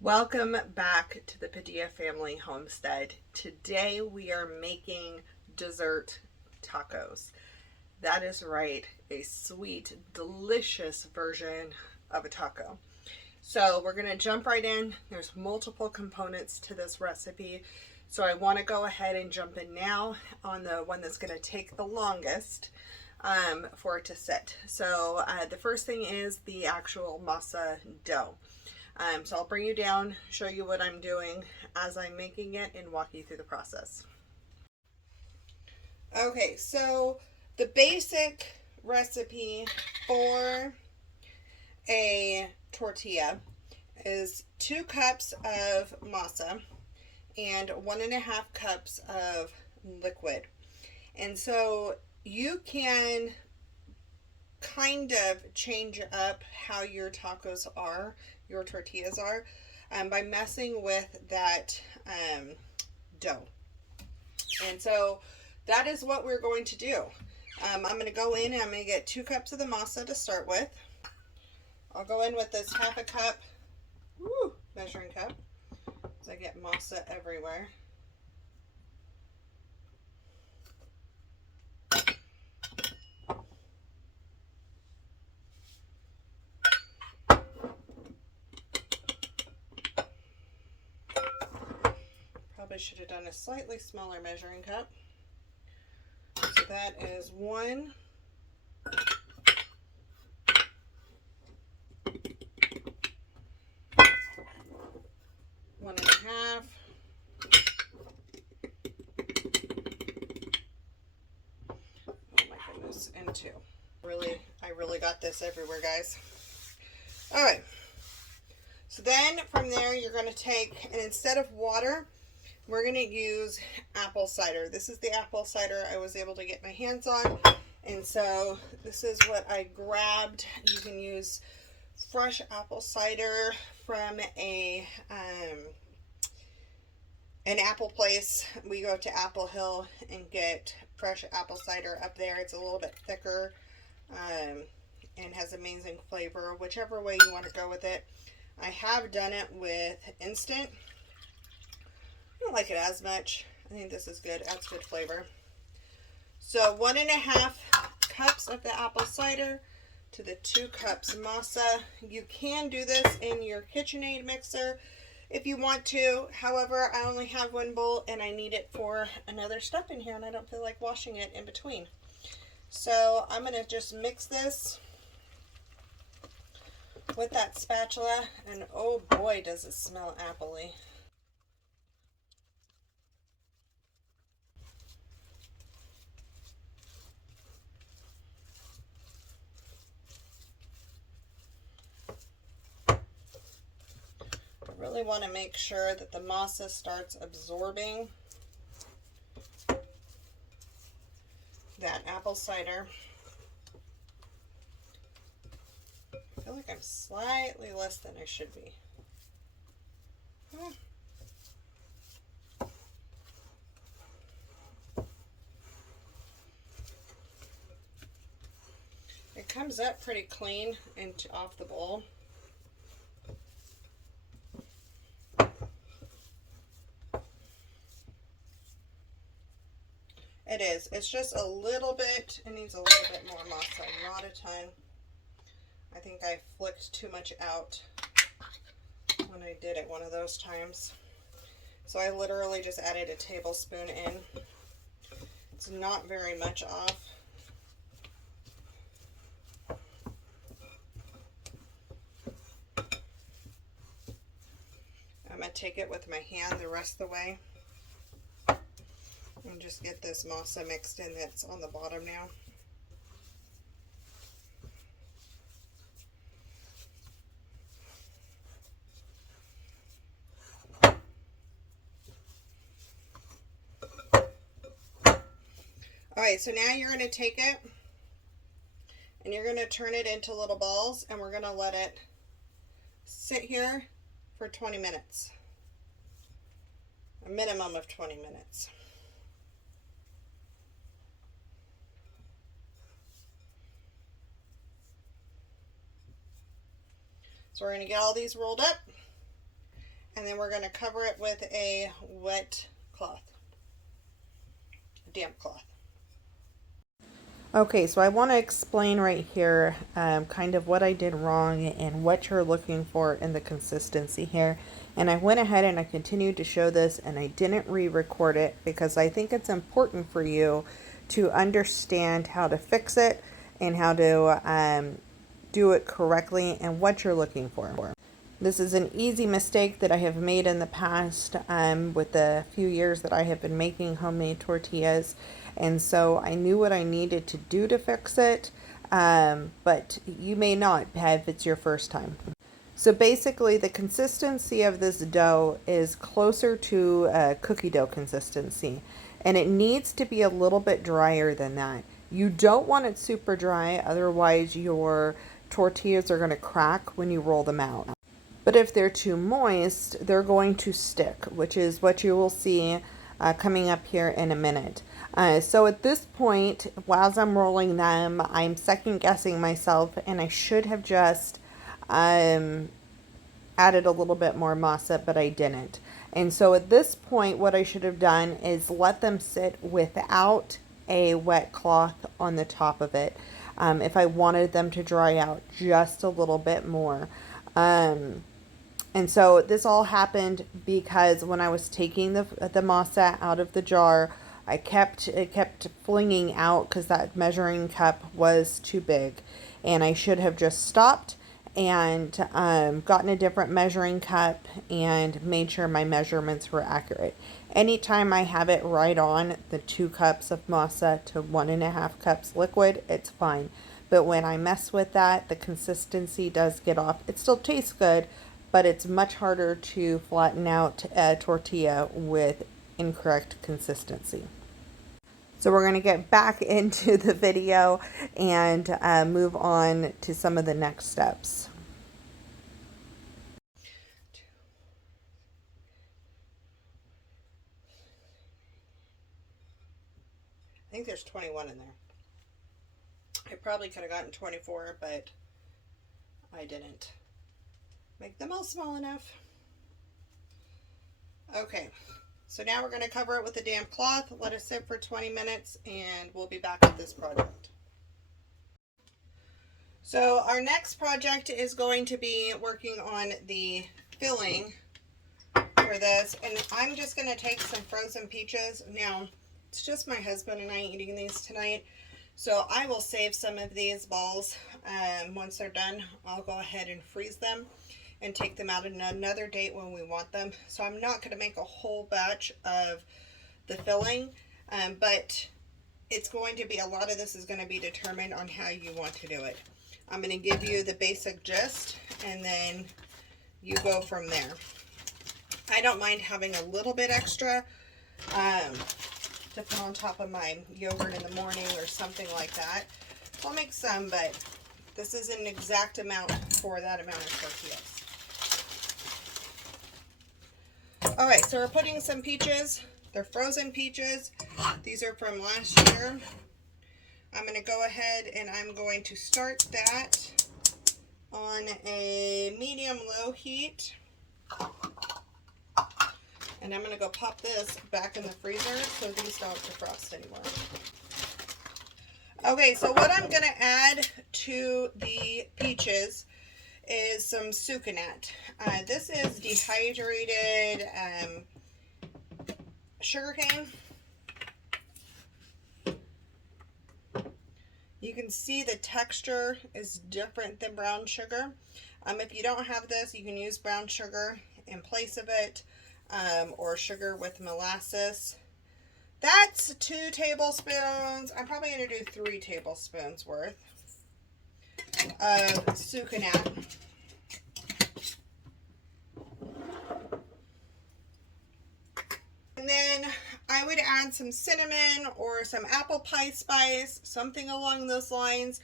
Welcome back to the Padilla Family Homestead. Today we are making dessert tacos. That is right, a sweet, delicious version of a taco. So we're going to jump right in. There's multiple components to this recipe. So I want to go ahead and jump in now on the one that's going to take the longest for it to sit. So the first thing is the actual masa dough. So I'll bring you down, show you what I'm doing as I'm making it, and walk you through the process. Okay, so the basic recipe for a tortilla is 2 cups of masa and 1.5 cups of liquid. And so you can kind of change up how your tacos are, your tortillas are, by messing with that dough. And so that is what we're going to do. I'm going to go in and I'm going to get 2 cups of the masa to start with. I'll go in with this 1/2 cup measuring cup, so I get masa everywhere. Probably should have done a slightly smaller measuring cup. So that is 1. One and a half. Oh my goodness, and 2. I really got this everywhere, guys. All right. So then from there, you're going to take, and instead of water, we're going to use apple cider. This is the apple cider I was able to get my hands on. And so this is what I grabbed. You can use fresh apple cider from an apple place. We go to Apple Hill and get fresh apple cider up there. It's a little bit thicker and has amazing flavor, whichever way you want to go with it. I have done it with instant. I don't like it as much. I think this is good. Adds good flavor. So 1.5 cups of the apple cider to the 2 cups masa. You can do this in your KitchenAid mixer if you want to. However, I only have 1 bowl and I need it for another step in here, and I don't feel like washing it in between. So I'm going to just mix this with that spatula, and oh boy, does it smell appley. Really want to make sure that the masa starts absorbing that apple cider. I feel like I'm slightly less than I should be. It comes up pretty clean and off the bowl. It is. It's just a little bit, it needs a little bit more masa, not a ton. I think I flicked too much out when I did it one of those times. So I literally just added a tablespoon in. It's not very much off. I'm going to take it with my hand the rest of the way. And just get this masa mixed in that's on the bottom now. Alright, so now you're going to take it and you're going to turn it into little balls, and we're going to let it sit here for 20 minutes. A minimum of 20 minutes. So we're going to get all these rolled up, And then we're going to cover it with a wet cloth, damp cloth. Okay, so I want to explain right here kind of what I did wrong and what you're looking for in the consistency here. And I went ahead and I continued to show this, and I didn't re-record it because I think it's important for you to understand how to fix it and how to do it correctly and what you're looking for. This is an easy mistake that I have made in the past with the few years that I have been making homemade tortillas. And so I knew what I needed to do to fix it, but you may not have if it's your first time. So basically the consistency of this dough is closer to cookie dough consistency, and it needs to be a little bit drier than that. You don't want it super dry, otherwise your tortillas are going to crack when you roll them out. But if they're too moist, they're going to stick, which is what you will see coming up here in a minute. So at this point, while I'm rolling them, I'm second guessing myself, and I should have just added a little bit more masa, but I didn't. And so at this point, what I should have done is let them sit without a wet cloth on the top of it if I wanted them to dry out just a little bit more. And so this all happened because when I was taking the masa out of the jar, it kept flinging out because that measuring cup was too big, and I should have just stopped and gotten a different measuring cup and made sure my measurements were accurate. Anytime I have it right on the 2 cups of masa to 1.5 cups liquid, it's fine. But when I mess with that, the consistency does get off. It still tastes good, but it's much harder to flatten out a tortilla with incorrect consistency. So we're going to get back into the video and move on to some of the next steps. I think there's 21 in there. I probably could have gotten 24, but I didn't make them all small enough. Okay, so now we're going to cover it with a damp cloth, let it sit for 20 minutes, and we'll be back with this project. So our next project is going to be working on the filling for this, and I'm just going to take some frozen peaches. Now, it's just my husband and I eating these tonight, so I will save some of these balls. Once they're done, I'll go ahead and freeze them and take them out on another date when we want them. So I'm not going to make a whole batch of the filling, but it's going to be, a lot of this is going to be determined on how you want to do it. I'm going to give you the basic gist, and then you go from there. I don't mind having a little bit extra to put on top of my yogurt in the morning or something like that. I'll make some, but this is an exact amount for that amount of tortillas. Alright, so we're putting some peaches. They're frozen peaches. These are from last year. I'm going to go ahead and I'm going to start that on a medium-low heat. And I'm going to go pop this back in the freezer so these don't defrost anymore. Okay, so what I'm going to add to the peaches is some sucanat. This is dehydrated sugar cane. You can see the texture is different than brown sugar. If you don't have this, you can use brown sugar in place of it, or sugar with molasses. That's 2 tablespoons. I'm probably going to do 3 tablespoons worth of sucanat. And then I would add some cinnamon or some apple pie spice, something along those lines.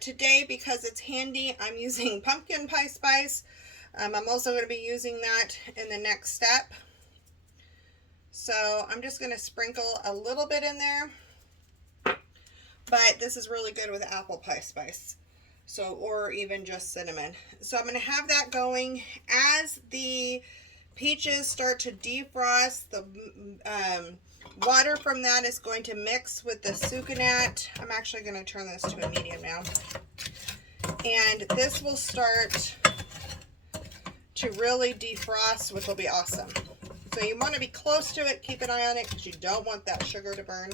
Today, because it's handy, I'm using pumpkin pie spice. I'm also going to be using that in the next step. So I'm just going to sprinkle a little bit in there. But this is really good with apple pie spice. So, or even just cinnamon. So I'm going to have that going. As the peaches start to defrost, the water from that is going to mix with the sucanat. I'm actually going to turn this to a medium now. And this will start to really defrost, which will be awesome. So you want to be close to it, keep an eye on it, because you don't want that sugar to burn.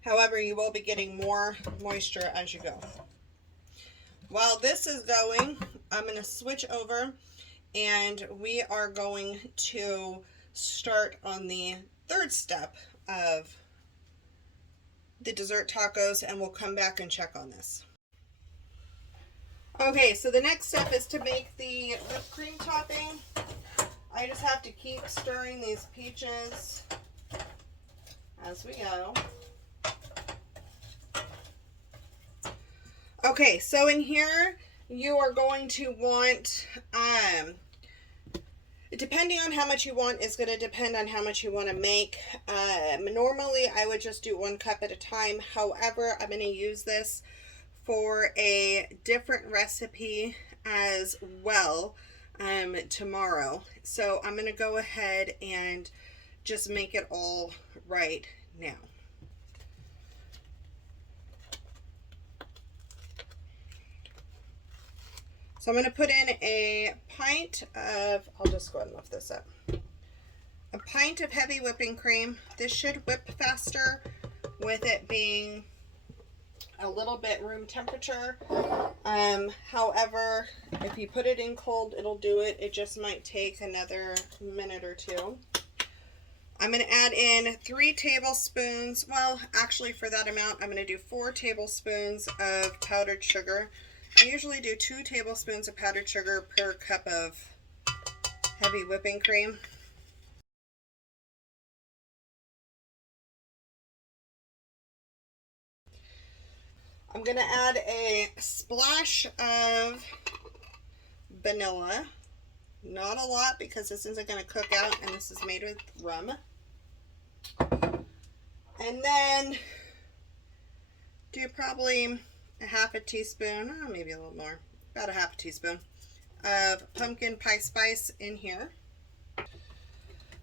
However, you will be getting more moisture as you go. While this is going, I'm going to switch over and we are going to start on the third step of the dessert tacos, and we'll come back and check on this. Okay, so the next step is to make the whipped cream topping. I just have to keep stirring these peaches as we go. Okay, so in here you are going to want, depending on how much you want is going to depend on how much you want to make. Normally I would just do 1 cup at a time. However, I'm going to use this for a different recipe as well tomorrow. So I'm going to go ahead and just make it all right now. So I'm going to put in a pint of, I'll just go ahead and lift this up. A pint of heavy whipping cream. This should whip faster with it being a little bit room temperature. However, if you put it in cold, it'll do it. It just might take another minute or two. I'm going to add in 3 tablespoons. Well, actually for that amount, I'm going to do 4 tablespoons of powdered sugar. I usually do 2 tablespoons of powdered sugar per cup of heavy whipping cream. I'm going to add a splash of vanilla. Not a lot because this isn't going to cook out and this is made with rum. And then do probably a half a teaspoon, maybe a little more, about a half a teaspoon of pumpkin pie spice in here.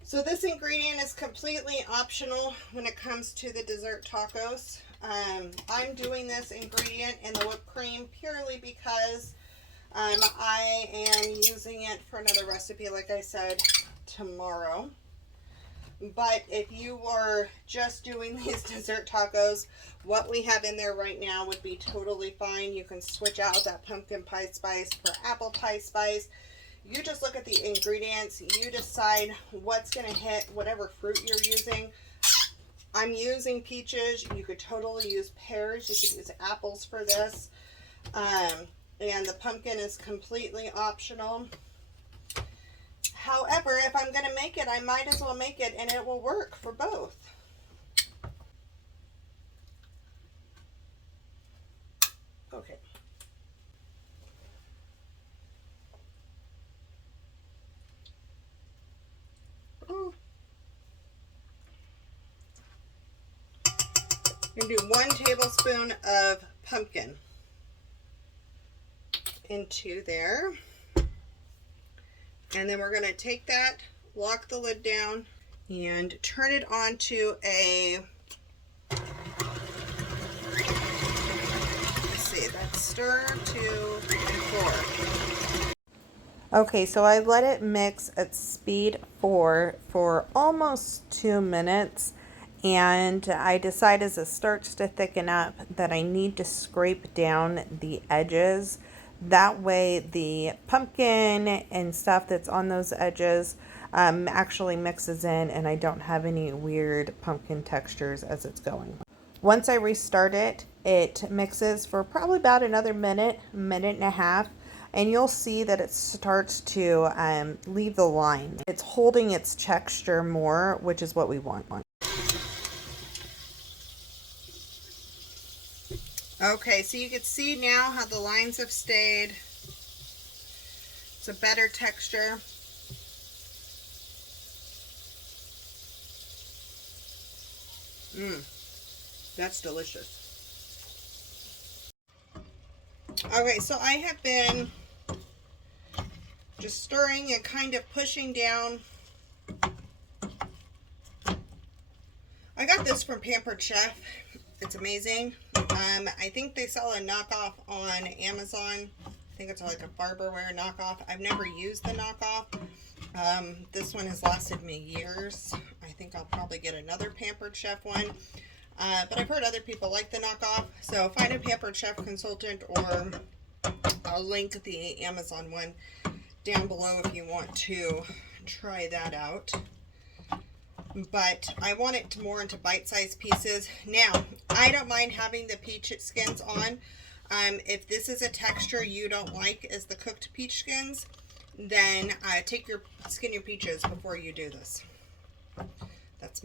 So this ingredient is completely optional when it comes to the dessert tacos. I'm doing this ingredient in the whipped cream purely because I am using it for another recipe, like I said, tomorrow. But if you were just doing these dessert tacos, what we have in there right now would be totally fine. You can switch out that pumpkin pie spice for apple pie spice. You just look at the ingredients. You decide what's going to hit whatever fruit you're using. I'm using peaches. You could totally use pears. You could use apples for this. And the pumpkin is completely optional. However, if I'm going to make it, I might as well make it and it will work for both. Okay. Ooh. You're going to do 1 tablespoon of pumpkin into there. And then we're going to take that, lock the lid down, and turn it on to a, let's see, that's stir 2 and 4. Okay, so I let it mix at speed 4 for almost 2 minutes. And I decide as it starts to thicken up that I need to scrape down the edges. That way the pumpkin and stuff that's on those edges actually mixes in and I don't have any weird pumpkin textures as it's going. Once I restart it, it mixes for probably about another minute, minute and a half, and you'll see that it starts to leave the line. It's holding its texture more, which is what we want. Okay, so you can see now how the lines have stayed. It's a better texture. That's delicious. Okay, so I have been Just stirring and kind of pushing down. I got this from Pampered Chef. It's amazing. I think they sell a knockoff on Amazon. I think it's like a Barberware knockoff. I've never used the knockoff. This one has lasted me years. I think I'll probably get another Pampered Chef one. But I've heard other people like the knockoff. So find a Pampered Chef consultant, or I'll link the Amazon one down below if you want to try that out. But I want it more into bite-sized pieces. Now, I don't mind having the peach skins on. If this is a texture you don't like as the cooked peach skins, then skin your peaches before you do this. That's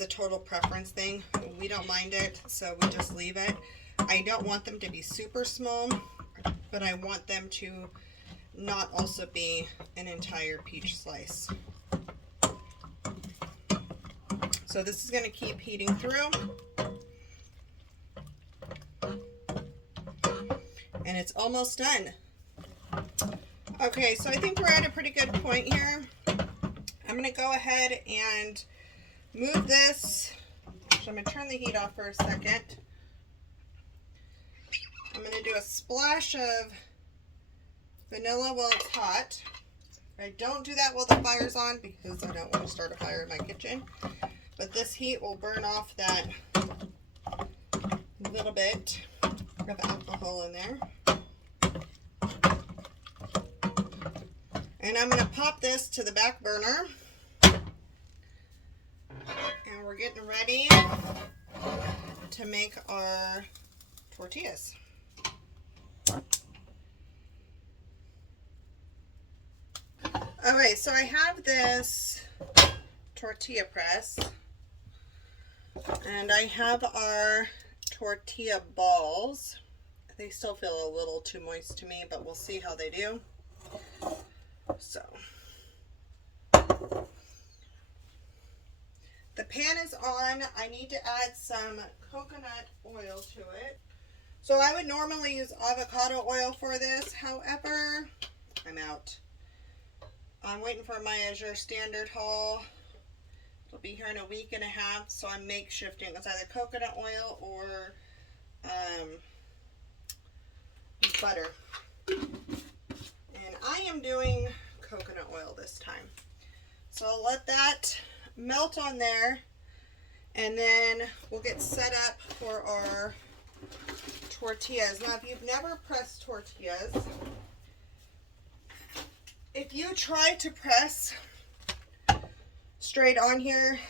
a total preference thing. We don't mind it, so we just leave it. I don't want them to be super small, but I want them to not also be an entire peach slice. So this is going to keep heating through. And it's almost done. Okay, so I think we're at a pretty good point here. I'm going to go ahead and move this. So I'm going to turn the heat off for a second. I'm going to do a splash of vanilla while it's hot. I don't do that while the fire's on because I don't want to start a fire in my kitchen. But this heat will burn off that little bit of alcohol in there. And I'm going to pop this to the back burner. And we're getting ready to make our tortillas. Okay, so I have this tortilla press. And I have our tortilla balls. They still feel a little too moist to me, but we'll see how they do. So, the pan is on. I need to add some coconut oil to it. So I would normally use avocado oil for this. However, I'm out. I'm waiting for my Azure standard haul. It'll be here in a week and a half, so I'm makeshifting. It's either coconut oil or butter. And I am doing coconut oil this time. So I'll let that melt on there, and then we'll get set up for our tortillas. Now, if you've never pressed tortillas, if you try to press straight on here,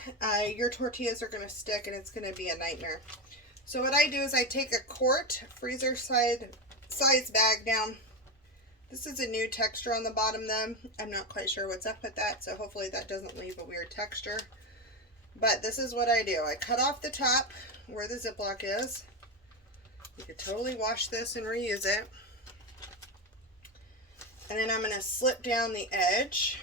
your tortillas are going to stick and it's going to be a nightmare. So what I do is I take a quart freezer size bag down. This is a new texture on the bottom though. I'm not quite sure what's up with that, so hopefully that doesn't leave a weird texture. But this is what I do. I cut off the top where the Ziploc is. You could totally wash this and reuse it. And then I'm going to slip down the edge.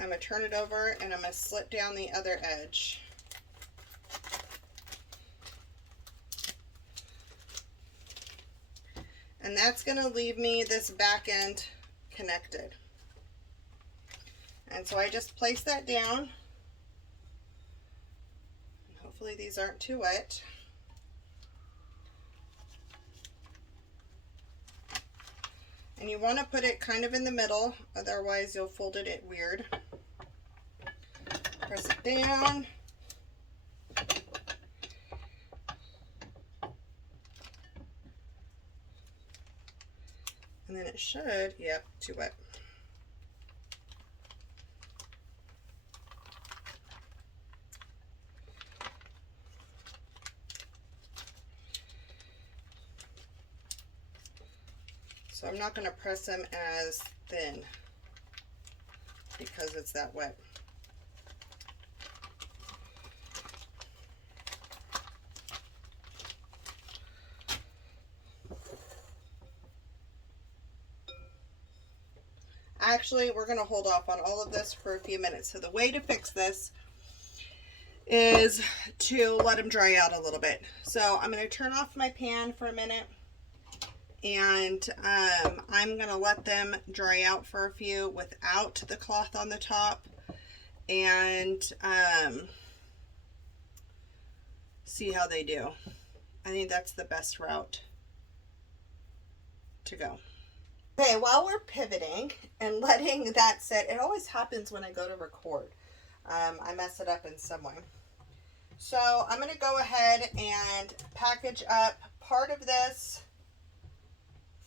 I'm going to turn it over and I'm going to slip down the other edge. And that's going to leave me this back end connected. And so I just place that down. Hopefully these aren't too wet. And you want to put it kind of in the middle, otherwise you'll fold it weird. Press it down. And then it should, yep, too wet. So I'm not going to press them as thin because it's that wet. Actually, we're going to hold off on all of this for a few minutes. So the way to fix this is to let them dry out a little bit. So I'm going to turn off my pan for a minute, and I'm going to let them dry out for a few without the cloth on the top, and see how they do. I think that's the best route to go. Okay, while we're pivoting and letting that sit, it always happens when I go to record. I mess it up in some way. So I'm going to go ahead and package up part of this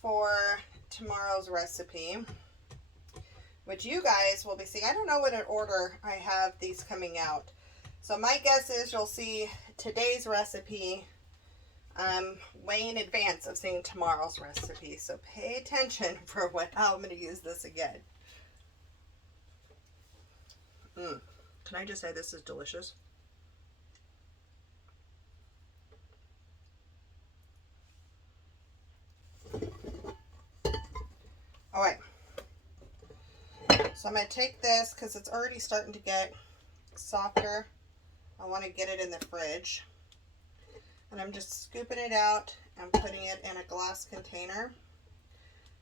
for tomorrow's recipe, which you guys will be seeing. I don't know what order I have these coming out. So my guess is you'll see today's recipe way in advance of seeing tomorrow's recipe. So pay attention for how I'm going to use this again. Can I just say this is delicious? All right. So I'm going to take this because it's already starting to get softer. I want to get it in the fridge. And I'm just scooping it out and putting it in a glass container.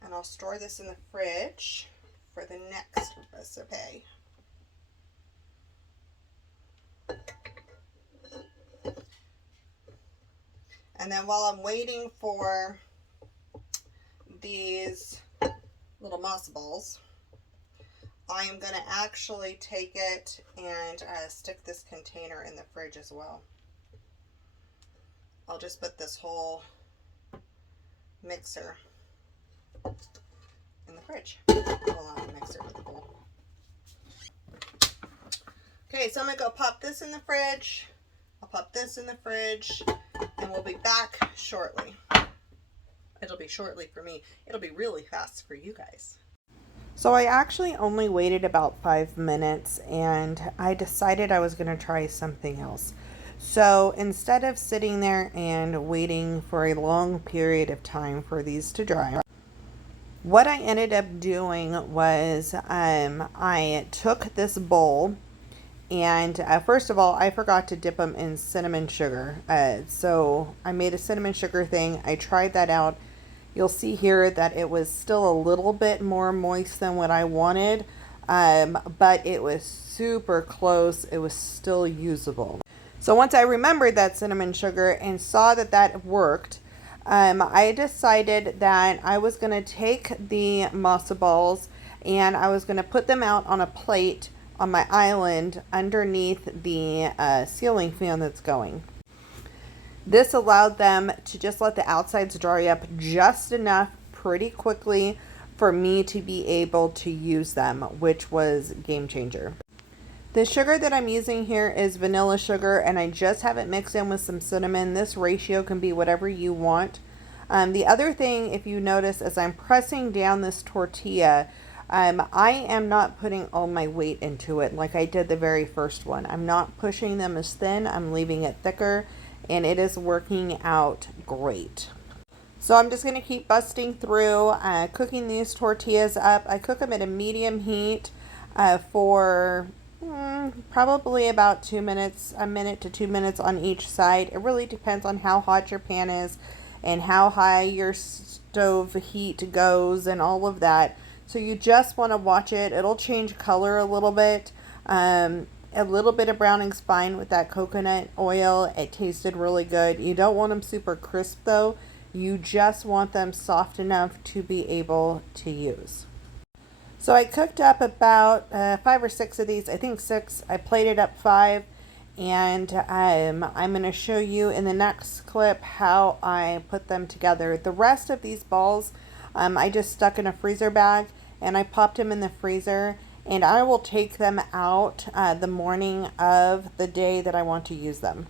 And I'll store this in the fridge for the next recipe. And then while I'm waiting for these little matzo balls, I am going to actually take it and stick this container in the fridge as well. I'll just put this whole mixer in the fridge. Well, not a mixer, but the bowl. Okay, so I'm going to go pop this in the fridge. I'll pop this in the fridge, and we'll be back shortly. It'll be shortly for me. It'll be really fast for you guys. So I actually only waited about 5 minutes, and I decided I was going to try something else. So instead of sitting there and waiting for a long period of time for these to dry, what I ended up doing was I took this bowl, and first of all, I forgot to dip them in cinnamon sugar. So I made a cinnamon sugar thing. I tried that out. You'll see here that it was still a little bit more moist than what I wanted, but it was super close. It was still usable. So once I remembered that cinnamon sugar and saw that that worked, I decided that I was going to take the matzo balls and I was going to put them out on a plate on my island underneath the ceiling fan that's going. This allowed them to just let the outsides dry up just enough pretty quickly for me to be able to use them, which was game changer. The sugar that I'm using here is vanilla sugar, and I just have it mixed in with some cinnamon. This ratio can be whatever you want. The other thing, if you notice, as I'm pressing down this tortilla, I am not putting all my weight into it like I did the very first one. I'm not pushing them as thin. I'm leaving it thicker, and it is working out great. So I'm just going to keep busting through, cooking these tortillas up. I cook them at a medium heat for probably about 2 minutes, a minute to 2 minutes on each side. It really depends on how hot your pan is and how high your stove heat goes and all of that. So you just want to watch it. It'll change color a little bit. A little bit of browning's fine with that coconut oil. It tasted really good. You don't want them super crisp though. You just want them soft enough to be able to use. So I cooked up about 5 or 6 of these. I think 6. I plated up 5. And I'm going to show you in the next clip how I put them together. The rest of these balls I just stuck in a freezer bag and I popped them in the freezer. And I will take them out the morning of the day that I want to use them.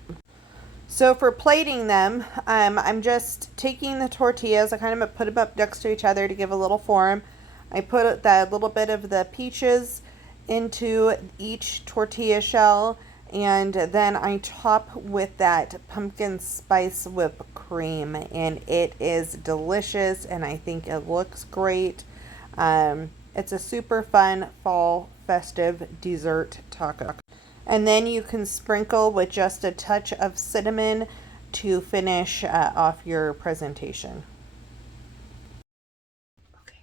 So for plating them, I'm just taking the tortillas. I kind of put them up next to each other to give a little form. I put that little bit of the peaches into each tortilla shell, and then I top with that pumpkin spice whipped cream, and it is delicious, and I think it looks great. It's a super fun fall festive dessert taco. And then you can sprinkle with just a touch of cinnamon to finish off your presentation. Okay.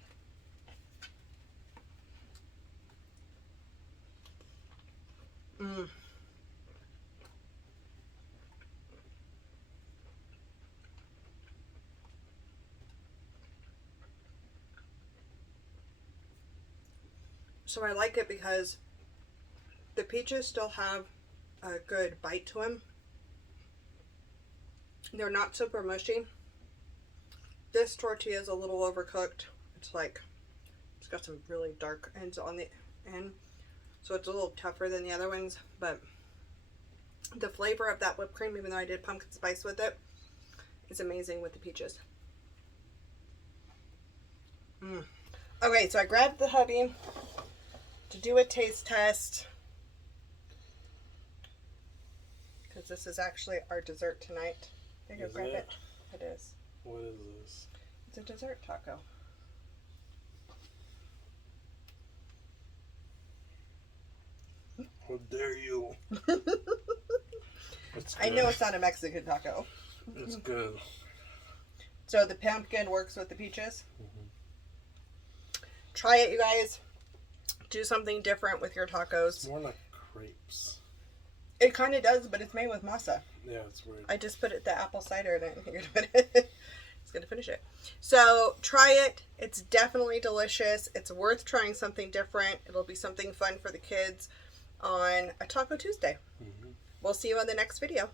So I like it because the peaches still have a good bite to them. They're not super mushy. This tortilla is a little overcooked. It's got some really dark ends on the end, so it's a little tougher than the other ones, but the flavor of that whipped cream, even though I did pumpkin spice with it, is amazing with the peaches. Okay, so I grabbed the hubby to do a taste test, because this is actually our dessert tonight. There you go, grab it. It is. What is this? It's a dessert taco. How dare you? I know it's not a Mexican taco. It's good. So the pumpkin works with the peaches. Try it, you guys. Do something different with your tacos. It's more like crepes. It kind of does, but it's made with masa. Yeah, it's weird. I just put the apple cider in it. You're gonna it's gonna finish it. So try it. It's definitely delicious. It's worth trying something different. It'll be something fun for the kids on a Taco Tuesday. We'll see you on the next video.